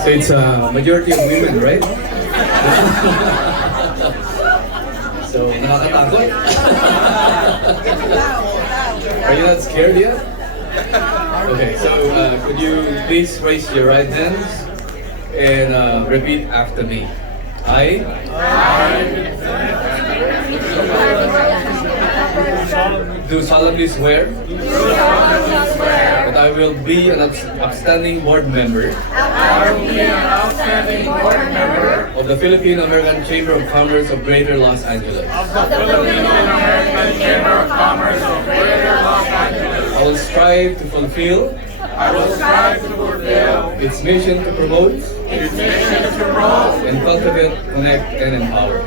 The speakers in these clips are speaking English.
So it's a majority of women, right? So, nakakatakot? Are you not scared yet? Okay, so could you please raise your right hands and repeat after me. I do solemnly swear that I will be an upstanding board member of the Philippine American Chamber of Commerce of Greater Los Angeles. I will strive to fulfill its mission to promote and cultivate, connect, and empower.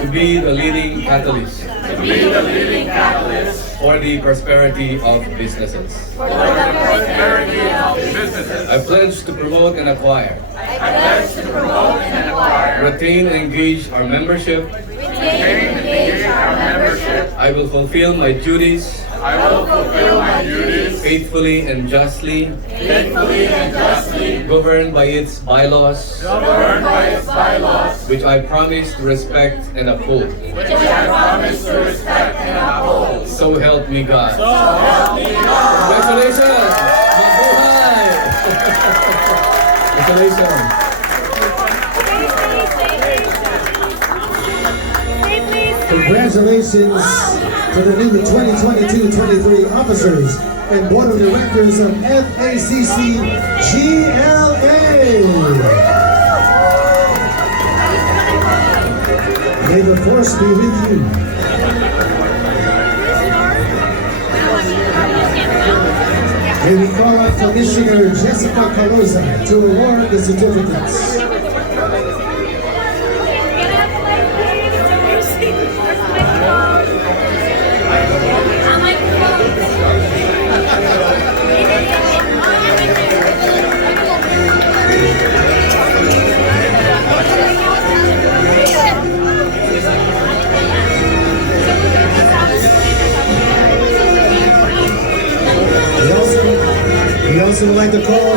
To be the leading catalyst for the prosperity of businesses. I pledge to promote and acquire, retain and engage our membership. I will fulfill my duties faithfully and justly, governed by its bylaws, which I promise to respect and uphold. So help me God. Congratulations! Mabuhay! Congratulations! Congratulations to the new 2022-23 officers and board of directors of FACC-GLA. May the force be with you. May we call on Commissioner Jessica Caloza to award the certificates. We also would like to call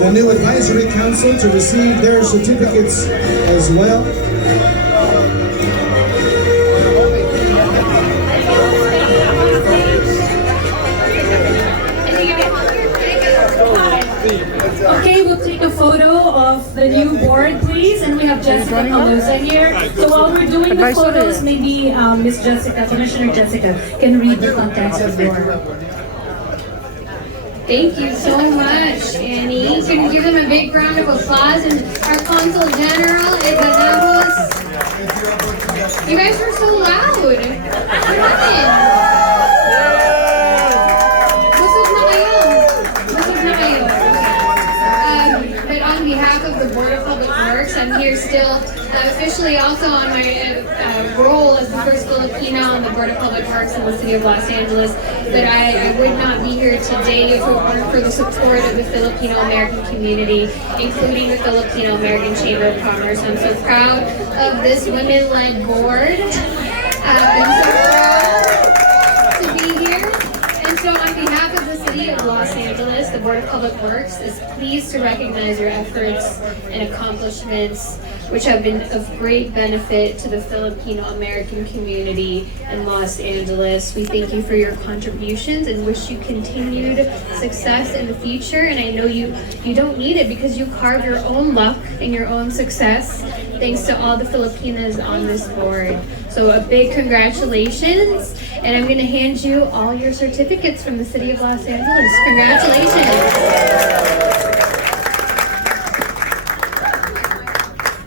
the new advisory council to receive their certificates as well. Okay, we'll take a photo of the new board, please, and we have Jessica Caloza here. So while we're doing the photos, maybe Miss Jessica, Commissioner Jessica, can read the contents of your. Thank you so much, Annie. Can you give them a big round of applause? And our Consul General, Badajos. You guys are so loud. What happened? Busog na kayo. Busog na kayo. But on behalf of the Board of Public Works, I'm here still officially also on my role as the first Filipino on the Board of Public Works in the city of Los Angeles. But I would not be here today if it weren't for the support of the Filipino American community, including the Filipino American Chamber of Commerce. I'm so proud of this women-led board. I'm so proud to be here. And so on behalf of the city of Los Angeles, the Board of Public Works is pleased to recognize your efforts and accomplishments, which have been of great benefit to the Filipino American community in Los Angeles. We thank you for your contributions and wish you continued success in the future. And I know you don't need it because you carve your own luck and your own success thanks to all the Filipinas on this board. So a big congratulations. And I'm going to hand you all your certificates from the city of Los Angeles. Congratulations.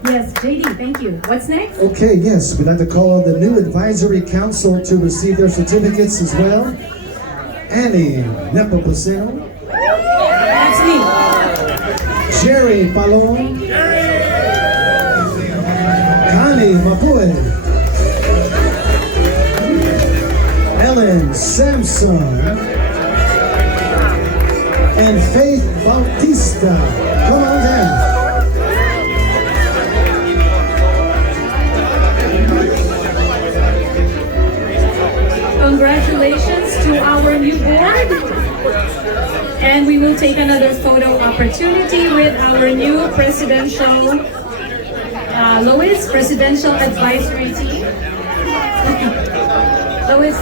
Yes, JD, thank you. What's next? Okay, yes, we'd like to call on the new advisory council to receive their certificates as well. Annie Nepomuceno. That's me. Jerry Palon. Connie Mapue. Ellen Sampson. And Faith Bautista. Come on down. Congratulations to our new board. And we will take another photo opportunity with our new presidential, Lois, Presidential Advisory Team. Lois.